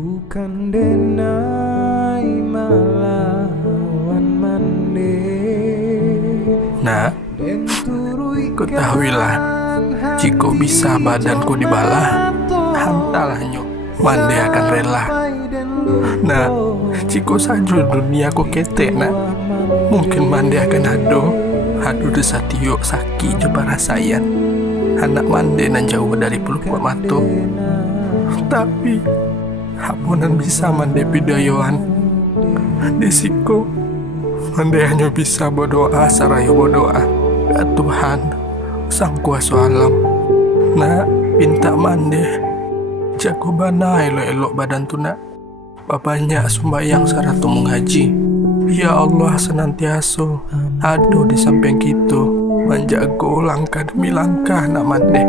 Bukan denai malawan mande. Nak, ketahuilah, jika bisa badanku dibalah, hantalah nyok, mande akan rela. Nak, jika saja duniaku ketek nak, mungkin mande akan ado desa tiok saki coba rasayan. Anak mande nan jauh dari peluk mata. Tapi hapunan bisa mande pidayoan. Desiko mande hanya bisa berdoa saraya berdoa ke Tuhan Sang Kuasa Alam. Nak, pinta mande jago bana elok-elok badan tu nak. Banyak sembahyang saratu mengaji. Ya Allah senantiasa ada di samping kita, menjaga langkah demi langkah nak mande.